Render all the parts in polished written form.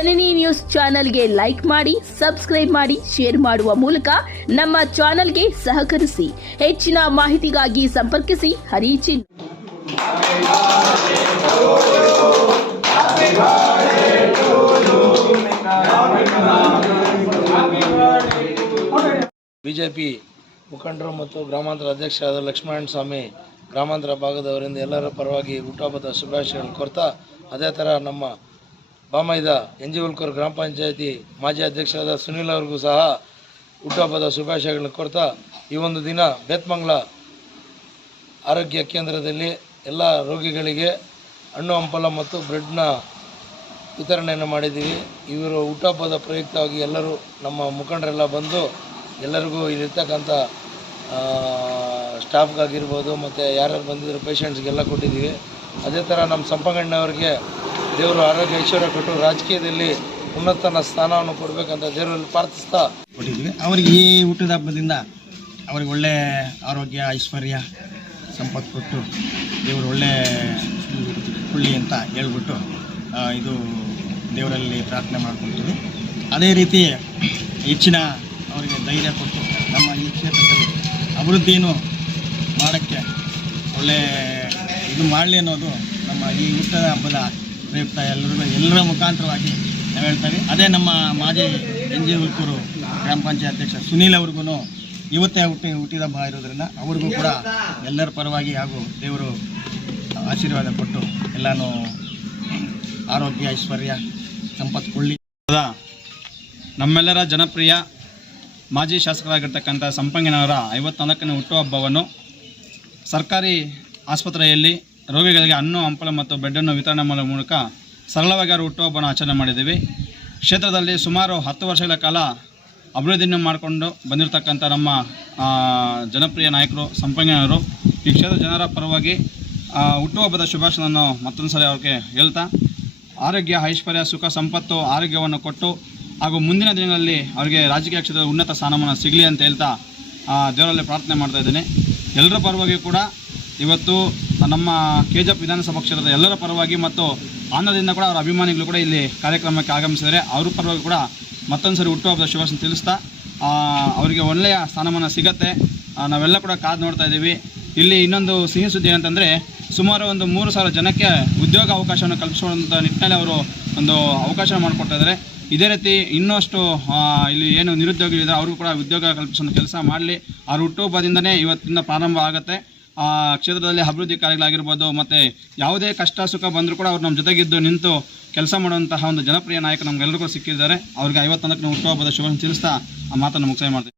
ಜನನಿ news ಚಾನೆಲ್ಗೆ like ಮಾಡಿ, subscribe ಮಾಡಿ, ಶೇರ್ ಮಾಡುವ ಮೂಲಕ ನಮ್ಮ ಚಾನೆಲ್ಗೆ ಸಹಕರಿಸಿ. ಹೆಚ್ಚಿನ ಮಾಹಿತಿಗಾಗಿ ಸಂಪರ್ಕಿಸಿ ಹರಿಚಿ. ಬಿಜೆಪಿ ಮುಖಂಡರು ಮತ್ತು ಗ್ರಾಮಾಂತರ ಅಧ್ಯಕ್ಷರಾದ ಲಕ್ಷ್ಮಣ ಸ್ವಾಮಿ ಗ್ರಾಮಾಂತರ ಭಾಗದವರಿಂದ ಎಲ್ಲರ ಪರವಾಗಿ ಹುಟ್ಟುಹಬ್ಬದ ಶುಭಾಶಯಗಳನ್ನು ಕೋರ್ತಾ, ಅದೇ ಥರ ನಮ್ಮ ಬಾಮೈದ ಎಂಜಿಹುಲ್ಕೂರು ಗ್ರಾಮ ಪಂಚಾಯತಿ ಮಾಜಿ ಅಧ್ಯಕ್ಷರಾದ ಸುನೀಲ್ ಅವ್ರಿಗೂ ಸಹ ಹುಟ್ಟುಹಬ್ಬದ ಶುಭಾಶಯಗಳನ್ನು ಕೋರ್ತಾ, ಈ ಒಂದು ದಿನ ಬೇತ್ಮಂಗ್ಲ ಆರೋಗ್ಯ ಕೇಂದ್ರದಲ್ಲಿ ಎಲ್ಲ ರೋಗಿಗಳಿಗೆ ಹಣ್ಣು ಹಂಪಲ ಮತ್ತು ಬ್ರೆಡ್ನ ವಿತರಣೆಯನ್ನು ಮಾಡಿದ್ದೀವಿ. ಇವರು ಹುಟ್ಟುಹಬ್ಬದ ಪ್ರಯುಕ್ತವಾಗಿ ಎಲ್ಲರೂ ನಮ್ಮ ಮುಖಂಡರೆಲ್ಲ ಬಂದು ಎಲ್ಲರಿಗೂ ಇಲ್ಲಿರ್ತಕ್ಕಂಥ ಸ್ಟಾಫ್ಗಾಗಿರ್ಬೋದು ಮತ್ತು ಯಾರ್ಯಾರು ಬಂದಿದ್ರು ಪೇಷಂಟ್ಸ್ಗೆಲ್ಲ ಕೊಟ್ಟಿದ್ದೀವಿ. ಅದೇ ಥರ ನಮ್ಮ ಸಂಪಂಗಣ್ಣವ್ರಿಗೆ ದೇವರು ಆರೋಗ್ಯ ಐಶ್ವರ್ಯ ಕೊಟ್ಟು ರಾಜಕೀಯದಲ್ಲಿ ಉನ್ನತ ಸ್ಥಾನವನ್ನು ಕೊಡಬೇಕಂತ ದೇವರಲ್ಲಿ ಪ್ರಾರ್ಥಿಸ್ತಾ ಕೊಟ್ಟಿದ್ವಿ. ಅವರಿಗೆ ಈ ಹುಟ್ಟಿದ ಹಬ್ಬದಿಂದ ಅವ್ರಿಗೆ ಒಳ್ಳೆ ಆರೋಗ್ಯ ಐಶ್ವರ್ಯ ಸಂಪತ್ತು ಕೊಟ್ಟು ದೇವರು ಒಳ್ಳೆ ಕೊಳ್ಳಿ ಅಂತ ಹೇಳ್ಬಿಟ್ಟು ಇದು ದೇವರಲ್ಲಿ ಪ್ರಾರ್ಥನೆ ಮಾಡ್ಕೊಳ್ತೀವಿ. ಅದೇ ರೀತಿ ಹೆಚ್ಚಿನ ಅವರಿಗೆ ಧೈರ್ಯ ಕೊಟ್ಟು ನಮ್ಮ ಈ ಕ್ಷೇತ್ರದಲ್ಲಿ ಅಭಿವೃದ್ಧಿಯನ್ನು ಮಾಡೋಕ್ಕೆ ಒಳ್ಳೆ ಇದು ಮಾಡಲಿ ಅನ್ನೋದು ನಮ್ಮ ಈ ಹುಟ್ಟದ ಹಬ್ಬದ ಪ್ರಯುಕ್ತ ಎಲ್ಲರ ಮುಖಾಂತರವಾಗಿ ನಾವು ಹೇಳ್ತಾರೆ. ಅದೇ ನಮ್ಮ ಮಾಜಿ ಎಂಜಿಹುಲ್ಕೂರು ಗ್ರಾಮ ಪಂಚಾಯತ್ ಅಧ್ಯಕ್ಷ ಸುನೀಲ್ ಅವ್ರಿಗೂ ಇವತ್ತೇ ಹುಟ್ಟಿದ ಹಬ್ಬ ಇರೋದ್ರಿಂದ ಅವ್ರಿಗೂ ಕೂಡ ಎಲ್ಲರ ಪರವಾಗಿ ಹಾಗೂ ದೇವರು ಆಶೀರ್ವಾದ ಕೊಟ್ಟು ಎಲ್ಲನೂ ಆರೋಗ್ಯ ಐಶ್ವರ್ಯ ಸಂಪತ್ತು ಕೊಳ್ಳಿ. ನಮ್ಮೆಲ್ಲರ ಜನಪ್ರಿಯ ಮಾಜಿ ಶಾಸಕರಾಗಿರ್ತಕ್ಕಂಥ ಸಂಪಂಗಿನವರ 54ನೇ ಹುಟ್ಟುಹಬ್ಬವನ್ನು ಸರ್ಕಾರಿ ಆಸ್ಪತ್ರೆಯಲ್ಲಿ ರೋಗಿಗಳಿಗೆ ಹಣ್ಣು ಹಂಪಲ ಮತ್ತು ಬೆಡ್ಡನ್ನು ವಿತರಣೆ ಮಾಡುವ ಮೂಲಕ ಸರಳವಾಗಿ ಅವರ ಹುಟ್ಟುಹಬ್ಬವನ್ನು ಆಚರಣೆ ಮಾಡಿದ್ದೀವಿ. ಕ್ಷೇತ್ರದಲ್ಲಿ ಸುಮಾರು 10 ವರ್ಷಗಳ ಕಾಲ ಅಭಿವೃದ್ಧಿಯನ್ನು ಮಾಡಿಕೊಂಡು ಬಂದಿರತಕ್ಕಂಥ ನಮ್ಮ ಜನಪ್ರಿಯ ನಾಯಕರು ಸಂಪಂಗಿನವರು ಈ ಕ್ಷೇತ್ರದ ಜನರ ಪರವಾಗಿ ಹುಟ್ಟುಹಬ್ಬದ ಶುಭಾಶಯವನ್ನು ಮತ್ತೊಂದು ಸಲ ಅವ್ರಿಗೆ ಹೇಳ್ತಾ, ಆರೋಗ್ಯ ಐಶ್ವರ್ಯ ಸುಖ ಸಂಪತ್ತು ಆರೋಗ್ಯವನ್ನು ಕೊಟ್ಟು ಹಾಗೂ ಮುಂದಿನ ದಿನಗಳಲ್ಲಿ ಅವರಿಗೆ ರಾಜಕೀಯ ಕ್ಷೇತ್ರದ ಉನ್ನತ ಸ್ಥಾನಮಾನ ಸಿಗಲಿ ಅಂತ ಹೇಳ್ತಾ ದೇವರಲ್ಲಿ ಪ್ರಾರ್ಥನೆ ಮಾಡ್ತಾ ಇದ್ದೇನೆ. ಎಲ್ಲರ ಪರವಾಗಿ ಕೂಡ ಇವತ್ತು ನಮ್ಮ KJP ವಿಧಾನಸಭಾ ಕ್ಷೇತ್ರದ ಎಲ್ಲರ ಪರವಾಗಿ ಮತ್ತು ಆನಂದದಿಂದ ಕೂಡ ಅವರ ಅಭಿಮಾನಿಗಳು ಕೂಡ ಇಲ್ಲಿ ಕಾರ್ಯಕ್ರಮಕ್ಕೆ ಆಗಮಿಸಿದರೆ ಅವ್ರ ಪರವಾಗಿ ಕೂಡ ಮತ್ತೊಂದು ಸರಿ ಹುಟ್ಟುಹಬ್ಬದ ಶುಭಾಶಯ ತಿಳಿಸ್ತಾ ಅವರಿಗೆ ಒಳ್ಳೆಯ ಸ್ಥಾನಮಾನ ಸಿಗತ್ತೆ. ನಾವೆಲ್ಲ ಕೂಡ ಕಾದು ನೋಡ್ತಾ ಇದ್ದೀವಿ. ಇಲ್ಲಿ ಇನ್ನೊಂದು ಸಿಹಿ ಸುದ್ದಿ ಏನಂತಂದರೆ, ಸುಮಾರು ಒಂದು 3,000 ಜನಕ್ಕೆ ಉದ್ಯೋಗ ಅವಕಾಶವನ್ನು ಕಲ್ಪಿಸುವಂಥ ನಿಟ್ಟಿನಲ್ಲಿ ಅವರು ಒಂದು ಅವಕಾಶ ಮಾಡಿಕೊಡ್ತಾ ಇದ್ದಾರೆ. ಇದೇ ರೀತಿ ಇನ್ನಷ್ಟು ಇಲ್ಲಿ ಏನು ನಿರುದ್ಯೋಗಿಗಳಿದ್ದಾರೆ ಅವ್ರಿಗೂ ಕೂಡ ಉದ್ಯೋಗ ಕಲ್ಪಿಸುವಂಥ ಕೆಲಸ ಮಾಡಲಿ. ಅವ್ರ ಹುಟ್ಟುಹಬ್ಬದಿಂದನೇ ಇವತ್ತಿನ ಪ್ರಾರಂಭ ಆಗುತ್ತೆ. ಕ್ಷೇತ್ರದಲ್ಲಿ ಅಭಿವೃದ್ಧಿ ಕಾರ್ಯಗಳಾಗಿರ್ಬೋದು ಮತ್ತು ಯಾವುದೇ ಕಷ್ಟ ಸುಖ ಬಂದರೂ ಕೂಡ ಅವ್ರು ನಮ್ಮ ಜೊತೆಗಿದ್ದು ನಿಂತು ಕೆಲಸ ಮಾಡುವಂತಹ ಒಂದು ಜನಪ್ರಿಯ ನಾಯಕ ನಮಗೆಲ್ಲರಿಗೂ ಸಿಕ್ಕಿದ್ದಾರೆ. ಅವ್ರಿಗೆ 54ನೇ ಹುಟ್ಟುಹಬ್ಬದ ಶುಭ ತಿಳಿಸ್ತಾ ಆ ಮಾತನ್ನು ಮುಕ್ತಾಯ ಮಾಡ್ತೀವಿ.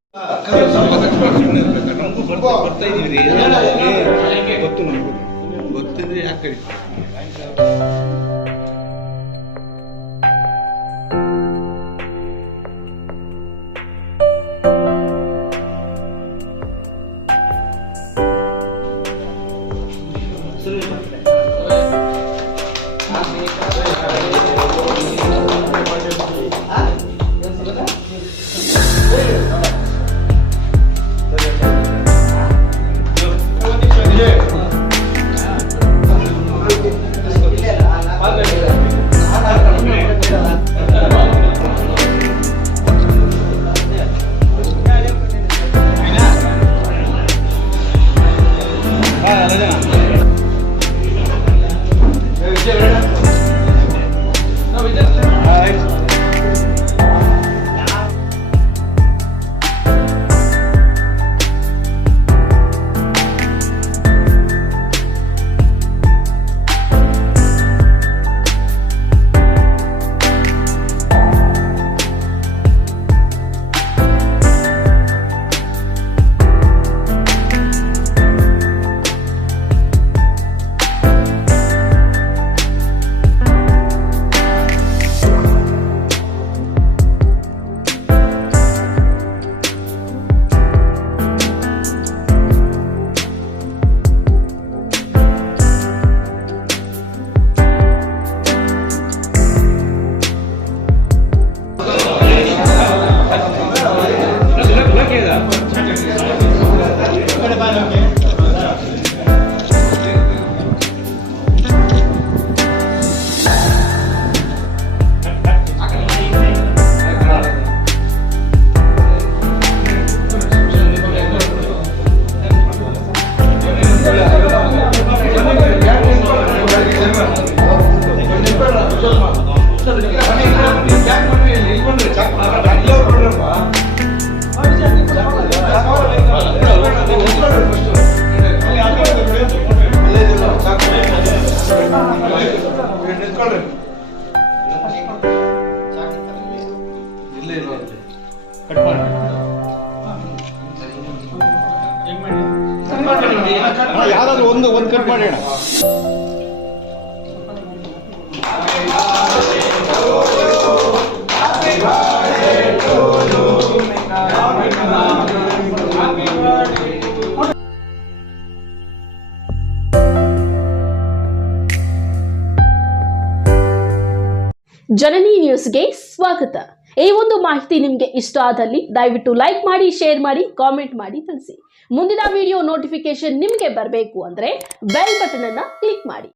ಇಲ್ಲೇ ಇಲ್ವಾ ಅಲ್ಲಿ? ಕಟ್ ಮಾಡಿ ಯಾವ್ದಾದ್ರು ಒಂದು ಕಟ್ ಮಾಡಿ ಅಣ್ಣ. ಜನನಿ ನ್ಯೂಸ್ಗೆ ಸ್ವಾಗತ. ಈ ಒಂದು ಮಾಹಿತಿ ನಿಮಗೆ ಇಷ್ಟ ಆದಲ್ಲಿ ದಯವಿಟ್ಟು ಲೈಕ್ ಮಾಡಿ, ಶೇರ್ ಮಾಡಿ, ಕಾಮೆಂಟ್ ಮಾಡಿ ತಿಳಿಸಿ. ಮುಂದಿನ ವಿಡಿಯೋ ನೋಟಿಫಿಕೇಶನ್ ನಿಮಗೆ ಬರಬೇಕು ಅಂದ್ರೆ ಬೆಲ್ ಬಟನ್ ಅನ್ನ ಕ್ಲಿಕ್ ಮಾಡಿ.